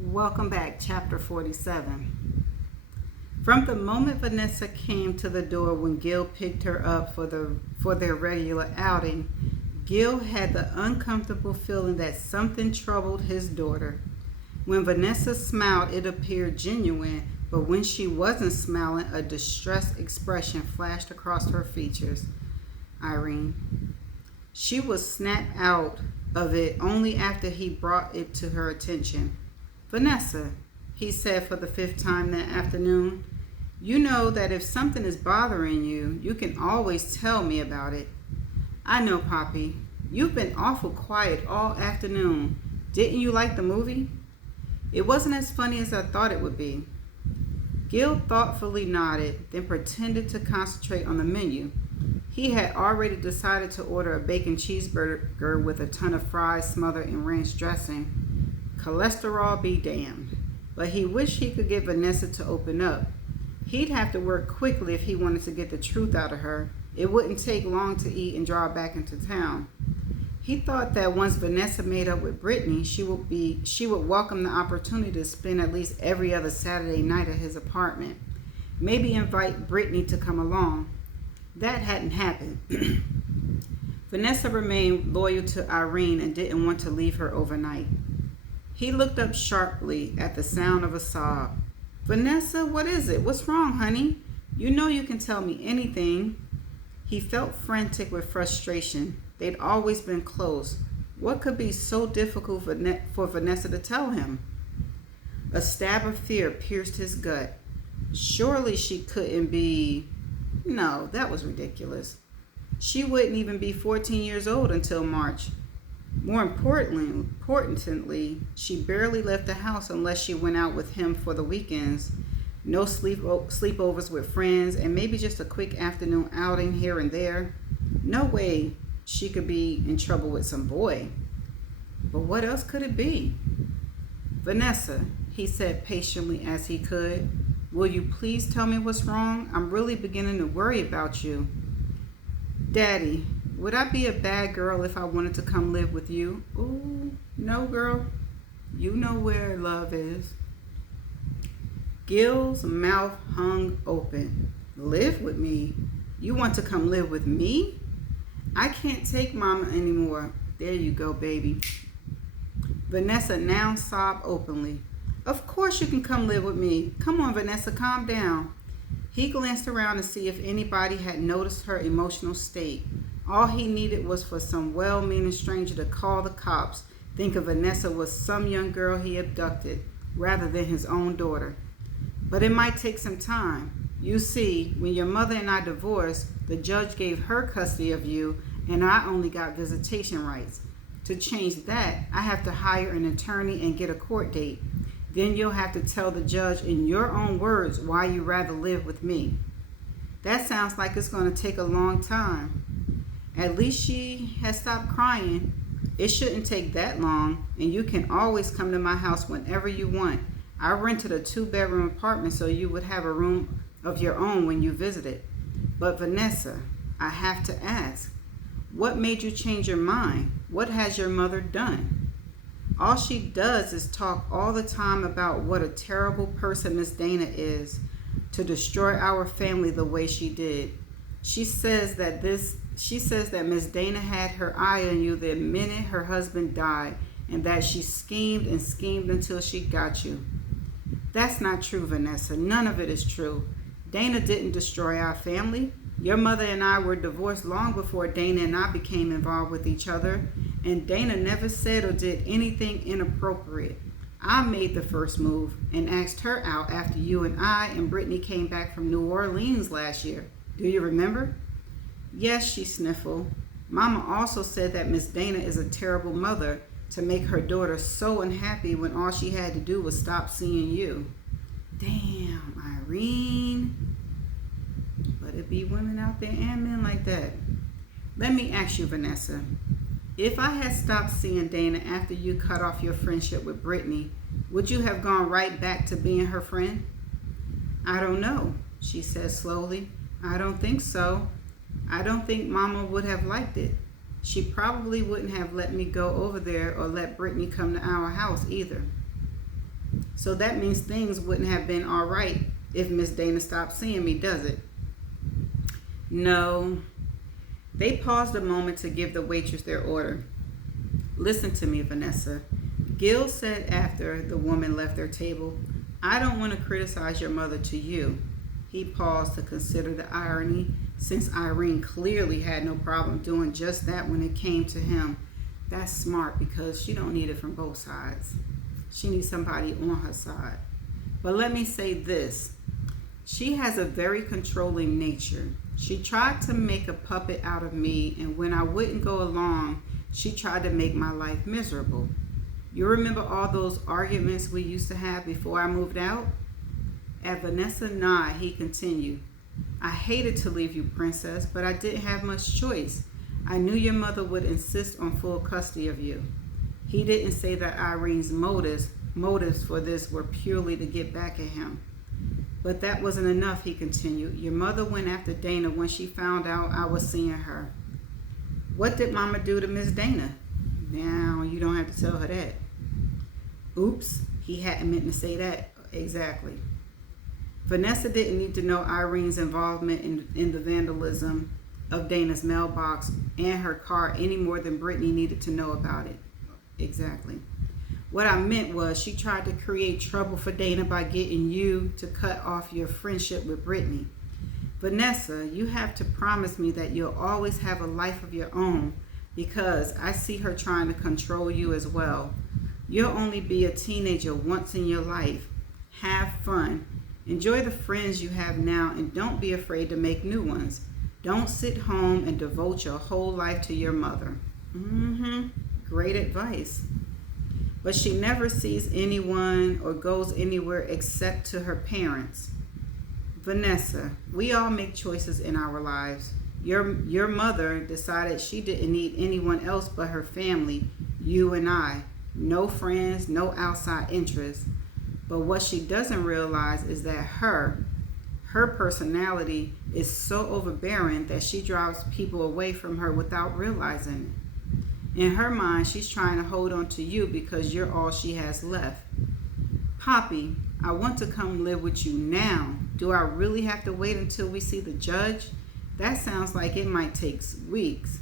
Welcome back, chapter 47. From the moment Vanessa came to the door when Gil picked her up for their regular outing, Gil had the uncomfortable feeling that something troubled his daughter. When Vanessa smiled, it appeared genuine, but when she wasn't smiling, a distressed expression flashed across her features. Irene. She was snapped out of it only after he brought it to her attention. Vanessa, he said for the fifth time that afternoon, you know that if something is bothering you, you can always tell me about it. I know, Poppy. You've been awful quiet all afternoon. Didn't you like the movie? It wasn't as funny as I thought it would be. Gil thoughtfully nodded, then pretended to concentrate on the menu. He had already decided to order a bacon cheeseburger with a ton of fries smothered in ranch dressing. Cholesterol be damned. But he wished he could get Vanessa to open up. He'd have to work quickly if he wanted to get the truth out of her. It wouldn't take long to eat and drive back into town. He thought that once Vanessa made up with Brittany, she would welcome the opportunity to spend at least every other Saturday night at his apartment. Maybe invite Brittany to come along. That hadn't happened. Vanessa remained loyal to Irene and didn't want to leave her overnight. He looked up sharply at the sound of a sob. Vanessa, what is it? What's wrong, honey? You know you can tell me anything. He felt frantic with frustration. They'd always been close. What could be so difficult for Vanessa to tell him? A stab of fear pierced his gut. Surely she couldn't be... No, that was ridiculous. She wouldn't even be 14 years old until March. More importantly, she barely left the house unless she went out with him for the weekends. No sleepovers with friends, and maybe just a quick afternoon outing here and there. No way she could be in trouble with some boy. But what else could it be? Vanessa, he said patiently as he could, will you please tell me what's wrong? I'm really beginning to worry about you. Daddy, would I be a bad girl if I wanted to come live with you? Ooh, no, girl. You know where love is. Gil's mouth hung open. Live with me? You want to come live with me? I can't take Mama anymore. There you go, baby. Vanessa now sobbed openly. Of course you can come live with me. Come on, Vanessa, calm down. He glanced around to see if anybody had noticed her emotional state. All he needed was for some well-meaning stranger to call the cops, think of Vanessa was some young girl he abducted, rather than his own daughter. But it might take some time. You see, when your mother and I divorced, the judge gave her custody of you, and I only got visitation rights. To change that, I have to hire an attorney and get a court date. Then you'll have to tell the judge in your own words why you'd rather live with me. That sounds like it's going to take a long time. At least she has stopped crying. It shouldn't take that long, and you can always come to my house whenever you want. I rented a 2-bedroom apartment so you would have a room of your own when you visited. But Vanessa, I have to ask, what made you change your mind? What has your mother done? All she does is talk all the time about what a terrible person Miss Dana is to destroy our family the way she did. She says that Miss Dana had her eye on you the minute her husband died, and that she schemed and schemed until she got you. That's not true, Vanessa. None of it is true. Dana didn't destroy our family. Your mother and I were divorced long before Dana and I became involved with each other, and Dana never said or did anything inappropriate. I made the first move and asked her out after you and I and Brittany came back from New Orleans last year. Do you remember? Yes, she sniffled. Mama also said that Miss Dana is a terrible mother to make her daughter so unhappy when all she had to do was stop seeing you. Damn, Irene. But it be women out there and men like that. Let me ask you, Vanessa. If I had stopped seeing Dana after you cut off your friendship with Brittany, would you have gone right back to being her friend? I don't know, she said slowly. I don't think so. I don't think Mama would have liked it. She probably wouldn't have let me go over there or let Brittany come to our house either. So that means things wouldn't have been all right if Miss Dana stopped seeing me, does it? No. They paused a moment to give the waitress their order. Listen to me, Vanessa. Gil said after the woman left their table, I don't want to criticize your mother to you. He paused to consider the irony, since Irene clearly had no problem doing just that when it came to him. That's smart because she don't need it from both sides. She needs somebody on her side. But let me say this. She has a very controlling nature. She tried to make a puppet out of me, and when I wouldn't go along, she tried to make my life miserable. You remember all those arguments we used to have before I moved out? At Vanessa nod, he continued, I hated to leave you, Princess, but I didn't have much choice. I knew your mother would insist on full custody of you. He didn't say that Irene's motives for this were purely to get back at him. But that wasn't enough, he continued. Your mother went after Dana when she found out I was seeing her. What did Mama do to Miss Dana? Now, you don't have to tell her that. Oops, he hadn't meant to say that. Exactly. Vanessa didn't need to know Irene's involvement in the vandalism of Dana's mailbox and her car any more than Brittany needed to know about it. Exactly. What I meant was she tried to create trouble for Dana by getting you to cut off your friendship with Brittany. Vanessa, you have to promise me that you'll always have a life of your own, because I see her trying to control you as well. You'll only be a teenager once in your life. Have fun. Enjoy the friends you have now, and don't be afraid to make new ones. Don't sit home and devote your whole life to your mother. Great advice. But she never sees anyone or goes anywhere except to her parents. Vanessa, we all make choices in our lives. Your mother decided she didn't need anyone else but her family, you and I. No friends, no outside interests. But what she doesn't realize is that her personality is so overbearing that she drives people away from her without realizing it. In her mind, she's trying to hold on to you because you're all she has left. Poppy, I want to come live with you now. Do I really have to wait until we see the judge? That sounds like it might take weeks.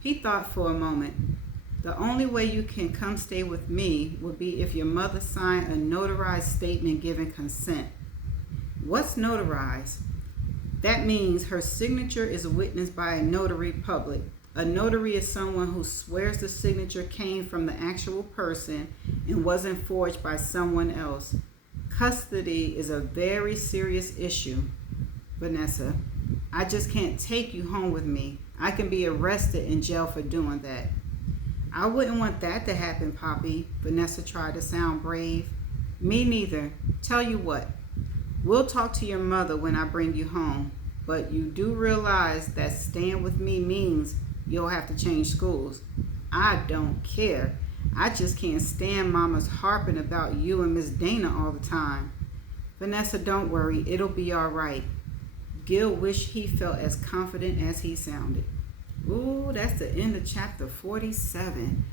He thought for a moment. The only way you can come stay with me would be if your mother signed a notarized statement giving consent. What's notarized? That means her signature is witnessed by a notary public. A notary is someone who swears the signature came from the actual person and wasn't forged by someone else. Custody is a very serious issue. Vanessa, I just can't take you home with me. I can be arrested in jail for doing that. I wouldn't want that to happen, Poppy. Vanessa tried to sound brave. Me neither. Tell you what, we'll talk to your mother when I bring you home. But you do realize that staying with me means you'll have to change schools. I don't care. I just can't stand Mama's harping about you and Miss Dana all the time. Vanessa, don't worry. It'll be all right. Gil wished he felt as confident as he sounded. Ooh, that's the end of chapter 47.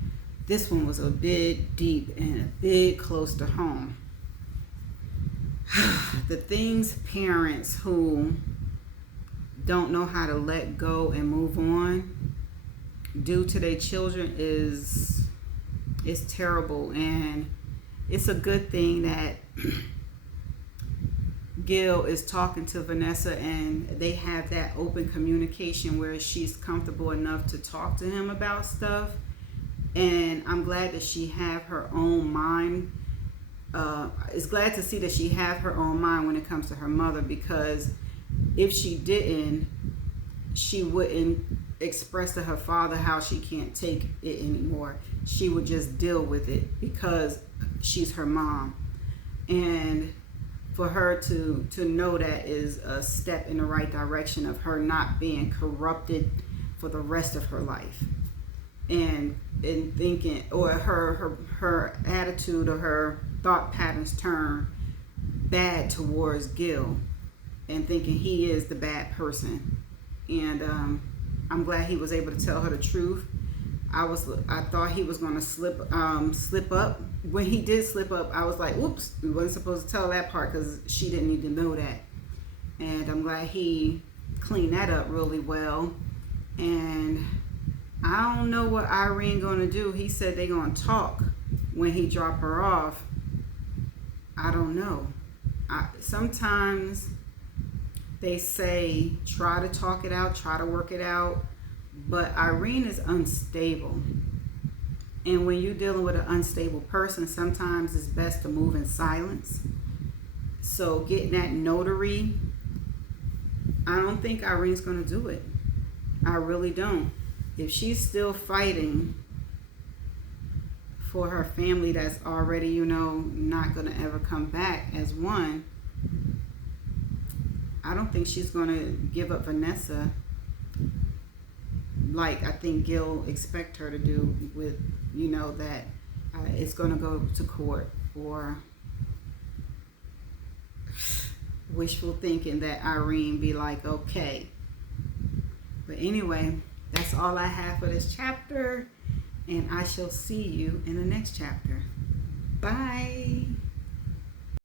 This one was a bit deep and a bit close to home. The things parents who don't know how to let go and move on do to their children is terrible, and it's a good thing that Gil is talking to Vanessa and they have that open communication where she's comfortable enough to talk to him about stuff. And I'm glad that she have her own mind. It's glad to see that she have her own mind when it comes to her mother, because if she didn't, she wouldn't express to her father how she can't take it anymore. She would just deal with it because she's her mom. And for her to know that is a step in the right direction of her not being corrupted for the rest of her life. And thinking, or her attitude or her thought patterns turn bad towards Gil and thinking he is the bad person. And I'm glad he was able to tell her the truth. I thought he was gonna slip up. When he did slip up, I was like, oops, we wasn't supposed to tell that part because she didn't need to know that. And I'm glad he cleaned that up really well. And I don't know what Irene gonna do. He said they gonna talk when he drop her off. I don't know. Sometimes they say try to talk it out, try to work it out, but Irene is unstable. And when you're dealing with an unstable person, sometimes it's best to move in silence. So getting that notary, I don't think Irene's going to do it. I really don't. If she's still fighting for her family that's already, not going to ever come back as one, I don't think she's going to give up Vanessa like I think Gil expect her to do with, that it's going to go to court, or wishful thinking that Irene be like, okay. But anyway, that's all I have for this chapter, and I shall see you in the next chapter. Bye.